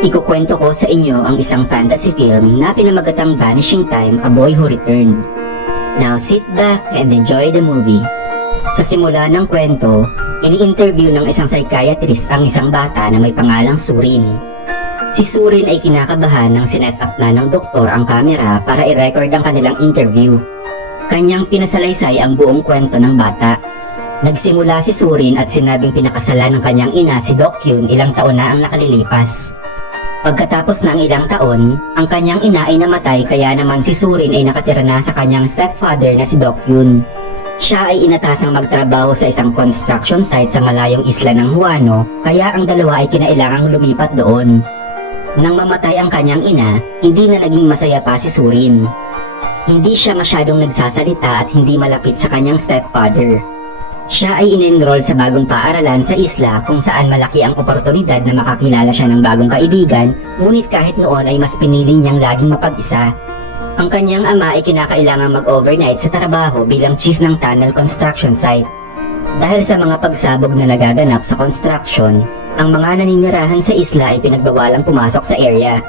Ikukwento ko sa inyo ang isang fantasy film na pinamagatang Vanishing Time, A Boy Who Returned. Now sit back and enjoy the movie. Sa simula ng kwento, ini-interview ng isang psychiatrist ang isang bata na may pangalang Surin. Si Surin ay kinakabahan nang sinet up na ng doktor ang kamera para i-record ang kanilang interview. Kanyang pinasalaysay ang buong kwento ng bata. Nagsimula si Surin at sinabing pinakasalan ng kanyang ina si Doc Yun ilang taon na ang nakalilipas. Pagkatapos ng ilang taon, ang kanyang ina ay namatay kaya naman si Surin ay nakatira na sa kanyang stepfather na si Doc Yun. Siya ay inatasang magtrabaho sa isang construction site sa malayong isla ng Huano kaya ang dalawa ay kinailangang lumipat doon. Nang mamatay ang kanyang ina, hindi na naging masaya pa si Surin. Hindi siya masyadong nagsasalita at hindi malapit sa kanyang stepfather. Siya ay in-enroll sa bagong paaralan sa isla kung saan malaki ang oportunidad na makakilala siya ng bagong kaibigan, ngunit kahit noon ay mas pinili niyang laging mapag-isa. Ang kanyang ama ay kinakailangan mag-overnight sa trabaho bilang chief ng tunnel construction site. Dahil sa mga pagsabog na nagaganap sa construction, ang mga naninirahan sa isla ay pinagbawalang pumasok sa area.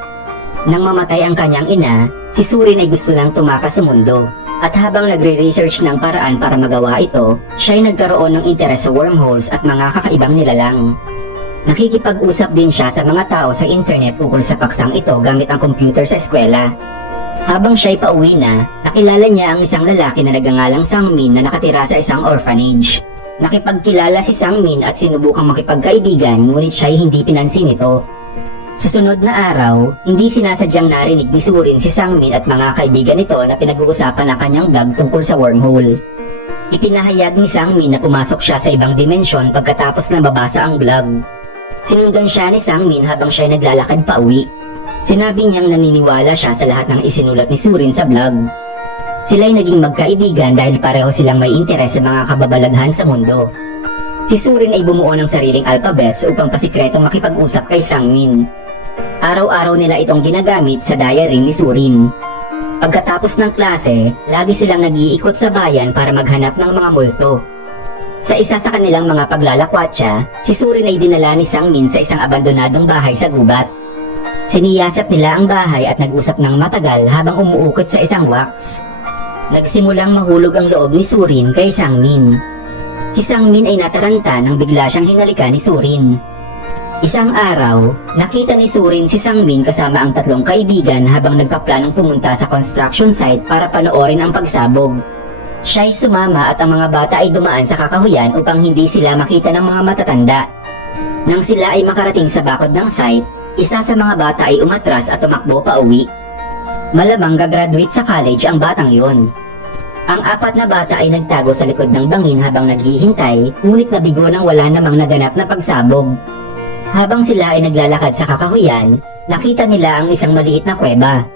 Nang mamatay ang kanyang ina, si Surin ay gusto nang tumakas sa mundo. At habang nagre-research ng paraan para magawa ito, siya ay nagkaroon ng interes sa wormholes at mga kakaibang nilalang. Nakikipag-usap din siya sa mga tao sa internet ukol sa paksang ito gamit ang computer sa eskwela. Habang siya'y pauwi na, nakilala niya ang isang lalaki na nagangalang Sangmin na nakatira sa isang orphanage. Nakipagkilala si Sangmin at sinubukang makipagkaibigan ngunit siya'y hindi pinansin ito. Sa sunod na araw, hindi sinasadyang narinig ni Surin si Sangmin at mga kaibigan nito na pinag-uusapan ang kanyang blog tungkol sa wormhole. Ipinahayag ni Sangmin na pumasok siya sa ibang dimensyon pagkatapos na mabasa ang blog. Sinundan siya ni Sangmin habang siya naglalakad pa uwi. Sinabi niyang naniniwala siya sa lahat ng isinulat ni Surin sa blog. Sila'y naging magkaibigan dahil pareho silang may interes sa mga kababalaghan sa mundo. Si Surin ay bumuo ng sariling alphabets upang pasikretong makipag-usap kay Sangmin. Araw-araw nila itong ginagamit sa diary ni Surin. Pagkatapos ng klase, lagi silang nag-iikot sa bayan para maghanap ng mga multo. Sa isa sa kanilang mga paglalakwatsa, si Surin ay dinala ni Sangmin sa isang abandonadong bahay sa gubat. Siniyasat nila ang bahay at nag-usap ng matagal habang umuukot sa isang wax. Nagsimulang mahulog ang loob ni Surin kay Sangmin. Si Sangmin ay nataranta nang bigla siyang hinalikan ni Surin. Isang araw, nakita ni Surin si Sangmin kasama ang tatlong kaibigan habang nagpaplanong pumunta sa construction site para panoorin ang pagsabog. Siya'y sumama at ang mga bata ay dumaan sa kakahuyan upang hindi sila makita ng mga matatanda. Nang sila ay makarating sa bakod ng site, isa sa mga bata ay umatras at tumakbo pa uwi. Malamang gagraduate sa college ang batang yon. Ang apat na bata ay nagtago sa likod ng bangin habang naghihintay, ngunit nabigo nang wala namang naganap na pagsabog. Habang sila ay naglalakad sa kakahuyan, nakita nila ang isang maliit na kuweba.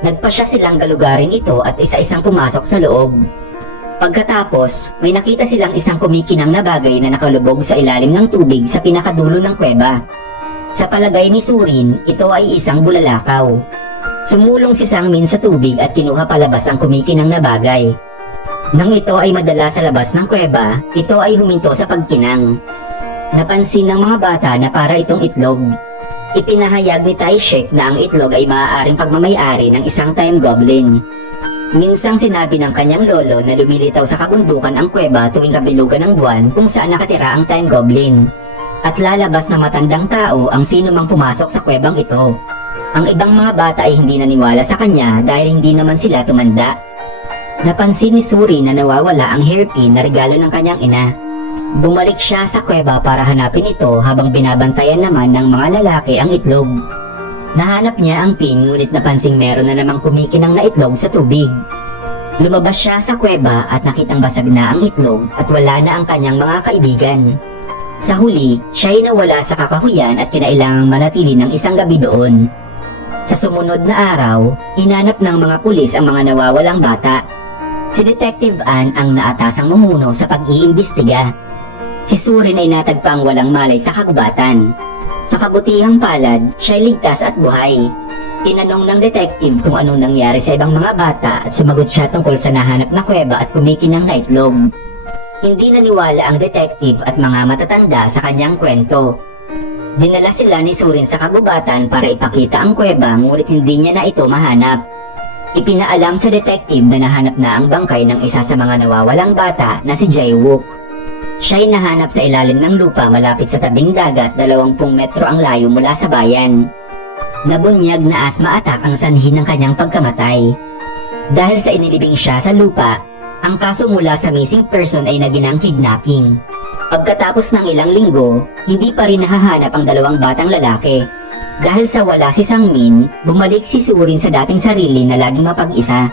Nagpasya silang galugarin ito at isa-isang pumasok sa loob. Pagkatapos, may nakita silang isang kumikinang na bagay na nakalubog sa ilalim ng tubig sa pinakadulo ng kuweba. Sa palagay ni Surin, ito ay isang bulalakaw. Sumulong si Sangmin sa tubig at kinuha palabas ang kumikinang na bagay. Nang ito ay madala sa labas ng kuweba, ito ay huminto sa pagkinang. Napansin ng mga bata na para itong itlog. Ipinahayag ni Taishek na ang itlog ay maaaring pagmamayari ng isang time goblin. Minsang sinabi ng kanyang lolo na lumilitaw sa kabundukan ang kuweba tuwing kabilugan ng buwan kung saan nakatira ang time goblin. At lalabas na matandang tao ang sino mang pumasok sa kuwebang ito. Ang ibang mga bata ay hindi naniwala sa kanya dahil hindi naman sila tumanda. Napansin ni Suri na nawawala ang hairpin na regalo ng kanyang ina. Bumalik siya sa kuweba para hanapin ito habang binabantayan naman ng mga lalaki ang itlog. Nahanap niya ang pin ngunit napansing meron na namang kumikinang na itlog sa tubig. Lumabas siya sa kuweba at nakitang basag na ang itlog at wala na ang kanyang mga kaibigan. Sa huli, siya ay nawala sa kakahuyan at kinailangang manatili ng isang gabi doon. Sa sumunod na araw, hinanap ng mga pulis ang mga nawawalang bata. Si Detective Ann ang naatasang mumuno sa pag-iimbestiga. Si Surin ay natagpang walang malay sa kagubatan. Sa kabutihang palad, siya'y ligtas at buhay. Tinanong ng detective kung anong nangyari sa ibang mga bata at sumagot siya tungkol sa nahanap na kuweba at kumikinang na itlog. Hindi naniwala ang detective at mga matatanda sa kanyang kwento. Dinala sila ni Surin sa kagubatan para ipakita ang kuweba ngunit hindi niya na ito mahanap. Ipinaalam sa detective na nahanap na ang bangkay ng isa sa mga nawawalang bata na si Jae-wook. Siya ay nahanap sa ilalim ng lupa malapit sa tabing dagat 20 metro ang layo mula sa bayan. Nabunyag na asma attack ang sanhi ng kanyang pagkamatay. Dahil sa inilibing siya sa lupa, ang kaso mula sa missing person ay naginang kidnapping. Pagkatapos ng ilang linggo, hindi pa rin nahahanap ang dalawang batang lalaki. Dahil sa wala si Sangmin, bumalik si Surin sa dating sarili na laging mapag-isa.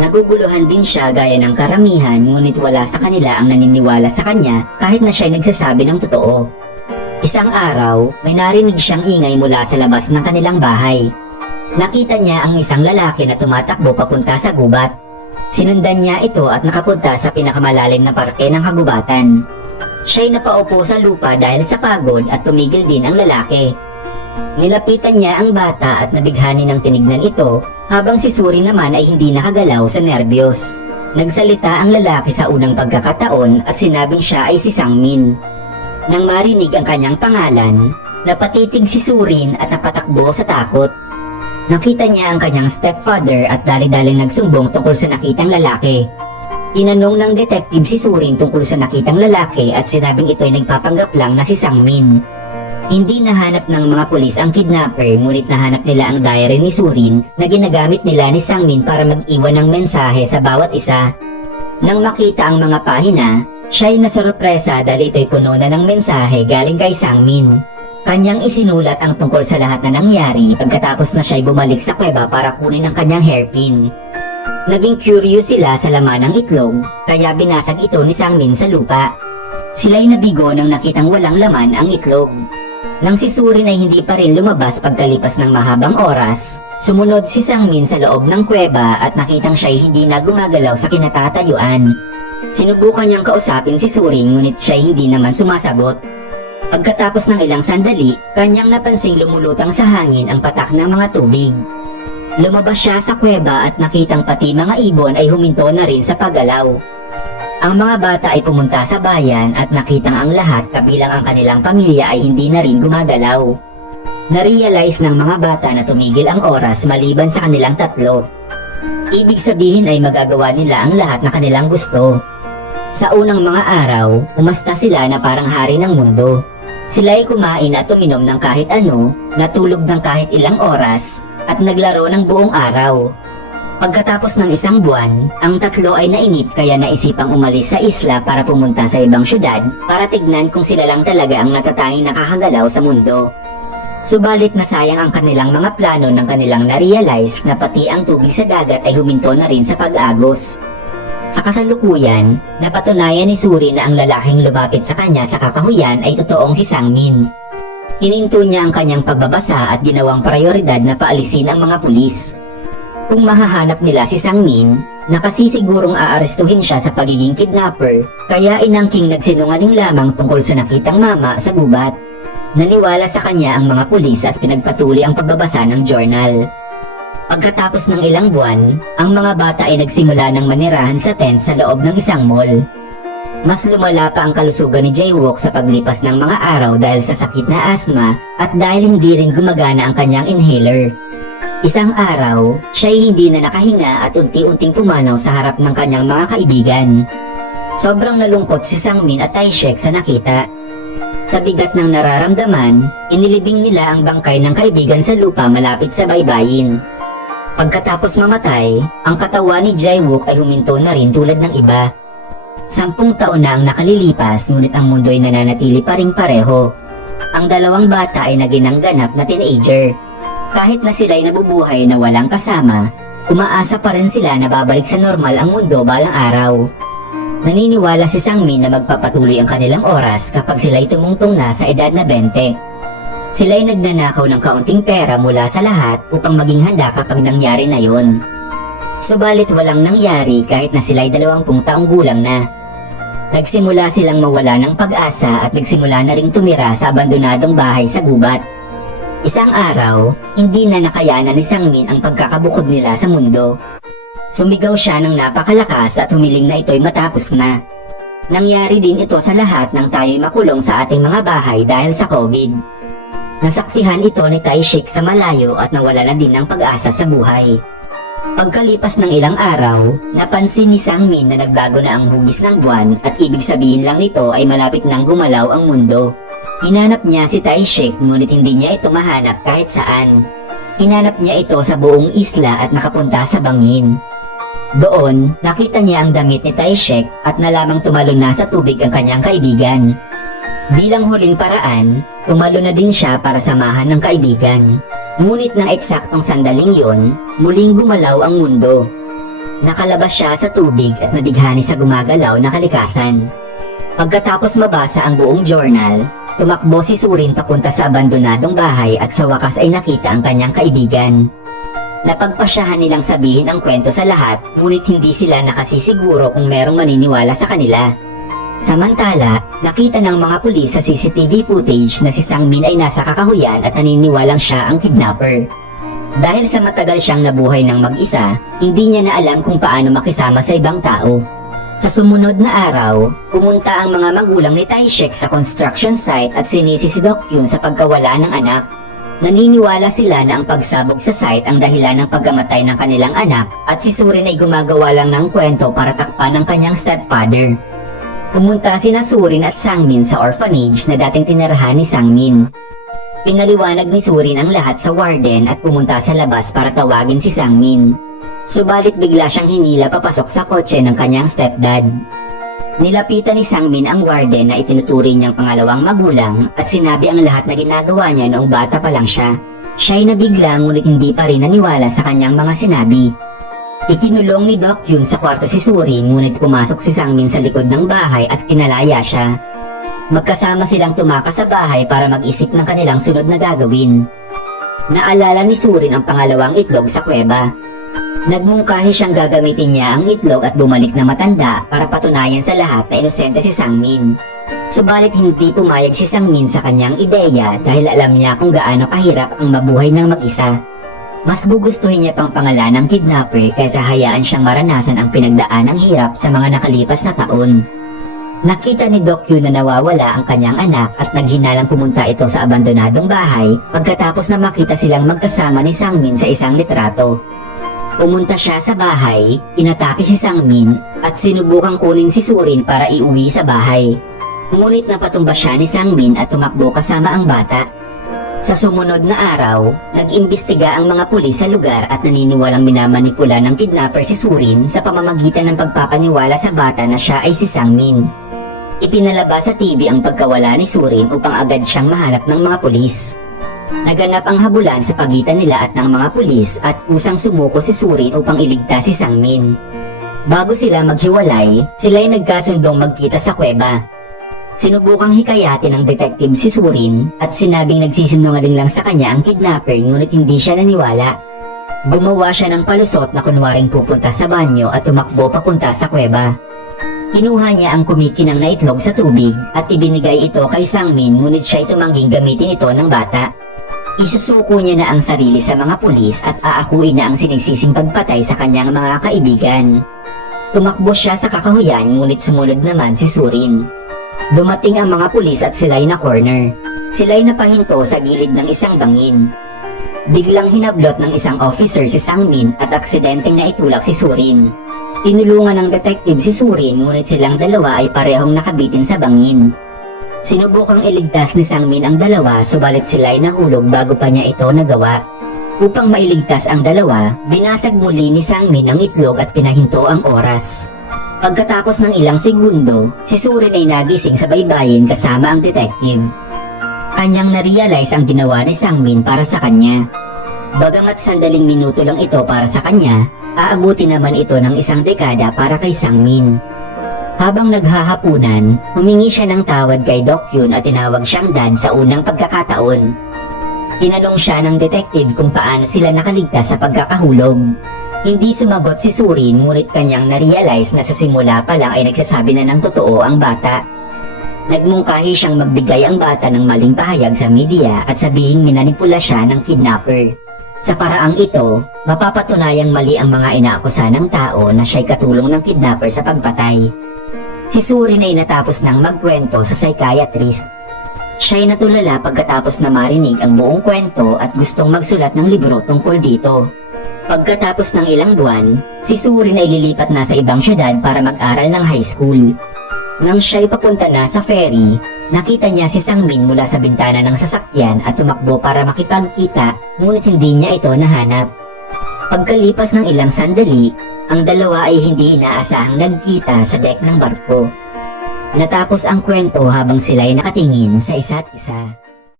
Naguguluhan din siya gaya ng karamihan ngunit wala sa kanila ang naniniwala sa kanya kahit na siya nagsasabi ng totoo. Isang araw, may narinig siyang ingay mula sa labas ng kanilang bahay. Nakita niya ang isang lalaki na tumatakbo papunta sa gubat. Sinundan niya ito at nakapunta sa pinakamalalim na parte ng kagubatan. Siya'y napaupo sa lupa dahil sa pagod at tumigil din ang lalaki. Nilapitan niya ang bata at nabighani ng tinignan ito habang si Suri naman ay hindi nakagalaw sa nerbiyos. Nagsalita ang lalaki sa unang pagkakataon at sinabing siya ay si Sangmin. Nang marinig ang kanyang pangalan, napatitig si Surin at napatakbo sa takot. Nakita niya ang kanyang stepfather at dali-daling nagsumbong tungkol sa nakitang lalaki. Tinanong ng detective si Surin tungkol sa nakitang lalaki at sinabing ito ay nagpapanggap lang na si Sangmin. Hindi nahanap ng mga pulis ang kidnapper ngunit nahanap nila ang diary ni Surin na ginagamit nila ni Sangmin para mag-iwan ng mensahe sa bawat isa. Nang makita ang mga pahina, siya ay nasorpresa dahil ito'y puno na ng mensahe galing kay Sangmin. Kanyang isinulat ang tungkol sa lahat na nangyari pagkatapos na siya'y bumalik sa kuweba para kunin ang kanyang hairpin. Naging curious sila sa laman ng itlog, kaya binasag ito ni Sangmin sa lupa. Sila'y nabigo nang nakitang walang laman ang itlog. Nang si Surin ay hindi pa rin lumabas pagkalipas ng mahabang oras, sumunod si Sangmin sa loob ng kuweba at nakitang siya'y hindi na gumagalaw sa kinatatayuan. Sinubukan niyang kausapin si Suring ngunit siya'y hindi naman sumasagot. Pagkatapos ng ilang sandali, kanyang napansing lumulutang sa hangin ang patak ng mga tubig. Lumabas siya sa kuweba at nakitang pati mga ibon ay huminto na rin sa paggalaw. Ang mga bata ay pumunta sa bayan at nakitang ang lahat kabilang ang kanilang pamilya ay hindi na rin gumagalaw. Narealize ng mga bata na tumigil ang oras maliban sa kanilang tatlo. Ibig sabihin ay magagawa nila ang lahat na kanilang gusto. Sa unang mga araw, umasta sila na parang hari ng mundo. Sila ay kumain at uminom ng kahit ano, natulog ng kahit ilang oras, at naglaro ng buong araw. Pagkatapos ng isang buwan, ang tatlo ay nainip kaya naisipang umalis sa isla para pumunta sa ibang syudad para tignan kung sila lang talaga ang natatanging nakakagalaw sa mundo. Subalit nasayang ang kanilang mga plano ng kanilang na-realize na pati ang tubig sa dagat ay huminto na rin sa pag-agos. Sa kasalukuyan, napatunayan ni Suri na ang lalaking lumapit sa kanya sa kakahuyan ay totoong si Sangmin. Hininto niya ang kanyang pagbabasa at ginawang prioridad na paalisin ang mga pulis. Kung mahahanap nila si Sangmin, nakasisigurong aarestuhin siya sa pagiging kidnapper, kaya inangking nagsinungaling lamang tungkol sa nakitang mama sa gubat. Naniwala sa kanya ang mga pulis at pinagpatuloy ang pagbabasa ng journal. Pagkatapos ng ilang buwan, ang mga bata ay nagsimula ng manirahan sa tent sa loob ng isang mall. Mas lumala pa ang kalusugan ni Jaywalk sa paglipas ng mga araw dahil sa sakit na asma at dahil hindi rin gumagana ang kanyang inhaler. Isang araw, siya ay hindi na nakahinga at unti-unting pumanaw sa harap ng kanyang mga kaibigan. Sobrang nalungkot si Sangmin at Taishek sa nakita. Sa bigat ng nararamdaman, inilibing nila ang bangkay ng kaibigan sa lupa malapit sa baybayin. Pagkatapos mamatay, ang katawan ni Jaewook ay huminto na rin tulad ng iba. Sampung taon na ang nakalilipas ngunit ang mundo ay nananatili pa rin pareho. Ang dalawang bata ay naging ganap na teenager. Kahit na sila'y nabubuhay na walang kasama, umaasa pa rin sila na babalik sa normal ang mundo balang araw. Naniniwala si Sangmin na magpapatuloy ang kanilang oras kapag sila'y tumungtong na sa edad na 20. Sila'y nagnanakaw ng kaunting pera mula sa lahat upang maging handa kapag nangyari na yon. Subalit walang nangyari kahit na sila'y dalawampung taong gulang na. Nagsimula silang mawala ng pag-asa at nagsimula na ring tumira sa abandonadong bahay sa gubat. Isang araw, hindi na nakayanan ni Sangmin ang pagkakabukod nila sa mundo. Sumigaw siya ng napakalakas at humiling na ito'y matapos na. Nangyari din ito sa lahat ng tayo'y makulong sa ating mga bahay dahil sa COVID. Nasaksihan ito ni Tai Shik sa malayo at nawala na din ng pag-asa sa buhay. Pagkalipas ng ilang araw, napansin ni Sang Min na nagbago na ang hugis ng buwan at ibig sabihin lang nito ay malapit nang gumalaw ang mundo. Hinanap niya si Tai Shik ngunit hindi niya ito mahanap kahit saan. Hinanap niya ito sa buong isla at nakapunta sa bangin. Doon, nakita niya ang damit ni Tai Shik at nalamang tumalon na sa tubig ang kanyang kaibigan. Bilang huling paraan, tumalo na din siya para samahan ng kaibigan. Ngunit ng eksaktong sandaling yon, muling gumalaw ang mundo. Nakalabas siya sa tubig at nadighani sa gumagalaw na kalikasan. Pagkatapos mabasa ang buong journal, tumakbo si Surin papunta sa abandonadong bahay at sa wakas ay nakita ang kanyang kaibigan. Napagpasyahan nilang sabihin ang kwento sa lahat, ngunit hindi sila nakasisiguro kung merong maniniwala sa kanila. Samantala, nakita ng mga pulis sa CCTV footage na si Sangmin ay nasa kakahuyan at naniniwalang siya ang kidnapper. Dahil sa matagal siyang nabuhay ng mag-isa, hindi niya na alam kung paano makisama sa ibang tao. Sa sumunod na araw, pumunta ang mga magulang ni Taishek sa construction site at sinisi si Doc Yun sa pagkawala ng anak. Naniniwala sila na ang pagsabog sa site ang dahilan ng pagkamatay ng kanilang anak at si Surin ay gumagawa lang ng kwento para takpan ng kanyang stepfather. Pumunta sina Surin at Sangmin sa orphanage na dating tinirahan ni Sangmin. Pinaliwanag ni Surin ang lahat sa warden at pumunta sa labas para tawagin si Sangmin. Subalit bigla siyang hinila papasok sa kotse ng kanyang stepdad. Nilapitan ni Sangmin ang warden na itinuturing niyang pangalawang magulang at sinabi ang lahat na ginagawa niya noong bata pa lang siya. Siya'y nabigla ngunit hindi pa rin naniwala sa kanyang mga sinabi. Ikinulong ni Doc Yun sa kwarto si Surin ngunit pumasok si Sangmin sa likod ng bahay at kinalaya siya. Magkasama silang tumakas sa bahay para mag-isip ng kanilang sunod na gagawin. Naalala ni Surin ang pangalawang itlog sa kuweba. Nagmungkahi siyang gagamitin niya ang itlog at bumalik na matanda para patunayan sa lahat na inosente si Sangmin. Subalit hindi pumayag si Sangmin sa kanyang ideya dahil alam niya kung gaano kahirap ang mabuhay ng mag-isa. Mas gugustuhin niya pang pangalan ng kidnapper kaysa hayaan siyang maranasan ang pinagdaan ng hirap sa mga nakalipas na taon. Nakita ni Doc Yu na nawawala ang kanyang anak at naghinalang pumunta ito sa abandonadong bahay pagkatapos na makita silang magkasama ni Sangmin sa isang litrato. Pumunta siya sa bahay, inatake si Sangmin at sinubukang kunin si Surin para iuwi sa bahay. Ngunit napatumba siya ni Sangmin at tumakbo kasama ang bata. Sa sumunod na araw, nag-imbestiga ang mga pulis sa lugar at naniniwalang minamanipula ng kidnapper si Surin sa pamamagitan ng pagpapaniwala sa bata na siya ay si Sangmin. Ipinalabas sa TV ang pagkawala ni Surin upang agad siyang mahanap ng mga pulis. Naganap ang habulan sa pagitan nila at ng mga pulis at kusang sumuko si Surin upang iligtas si Sangmin. Bago sila maghiwalay, sila ay nagkasundong magkita sa kuweba. Sinubukang hikayatin ng detective si Surin at sinabing nagsisinungaling lang sa kanya ang kidnapper ngunit hindi siya naniwala. Gumawa siya ng palusot na kunwaring pupunta sa banyo at tumakbo papunta sa kuweba. Kinuha niya ang kumikinang na itlog sa tubig at ibinigay ito kay Sangmin ngunit siya'y tumangging gamitin ito ng bata. Isusuko niya na ang sarili sa mga pulis at aakuin na ang sinigsising pagpatay sa kanyang mga kaibigan. Tumakbo siya sa kakahuyan ngunit sumunod naman si Surin. Dumating ang mga pulis at sila'y na corner. Sila'y napahinto sa gilid ng isang bangin. Biglang hinablot ng isang officer si Sangmin at aksidenteng naitulak si Surin. Tinulungan ng detective si Surin ngunit silang dalawa ay parehong nakabitin sa bangin. Sinubukang iligtas ni Sangmin ang dalawa subalit sila ay nahulog bago pa niya ito nagawa. Upang mailigtas ang dalawa, binasag muli ni Sangmin ang itlog at pinahinto ang oras. Pagkatapos ng ilang segundo, si Surin ay nagising sa baybayin kasama ang detective. Kanyang narealize ang ginawa ni Sangmin para sa kanya. Bagamat sandaling minuto lang ito para sa kanya, aabuti naman ito ng isang dekada para kay Sangmin. Habang naghahapunan, humingi siya ng tawad kay Doc Yun at tinawag siyang Dan sa unang pagkakataon. Tinanong siya ng detective kung paano sila nakaligtas sa pagkakahulog. Hindi sumagot si Surin ngunit kanyang narealize na sa simula pa lang ay nagsasabi na ng totoo ang bata. Nagmungkahi siyang magbigay ang bata ng maling pahayag sa media at sabihing minanipula siya ng kidnapper. Sa paraang ito, mapapatunayang mali ang mga inaakusa ng tao na siya'y katulong ng kidnapper sa pagpatay. Si Surin ay natapos ng magkwento sa psychiatrist. Siya'y natulala pagkatapos na marinig ang buong kwento at gustong magsulat ng libro tungkol dito. Pagkatapos ng ilang buwan, si Suri na ililipat na sa ibang syudad para mag-aral ng high school. Nang siya'y papunta na sa ferry, nakita niya si Sangmin mula sa bintana ng sasakyan at tumakbo para makipagkita ngunit hindi niya ito nahanap. Pagkalipas ng ilang sandali, ang dalawa ay hindi inaasahang nagkita sa deck ng barko. Natapos ang kwento habang sila'y nakatingin sa isa't isa.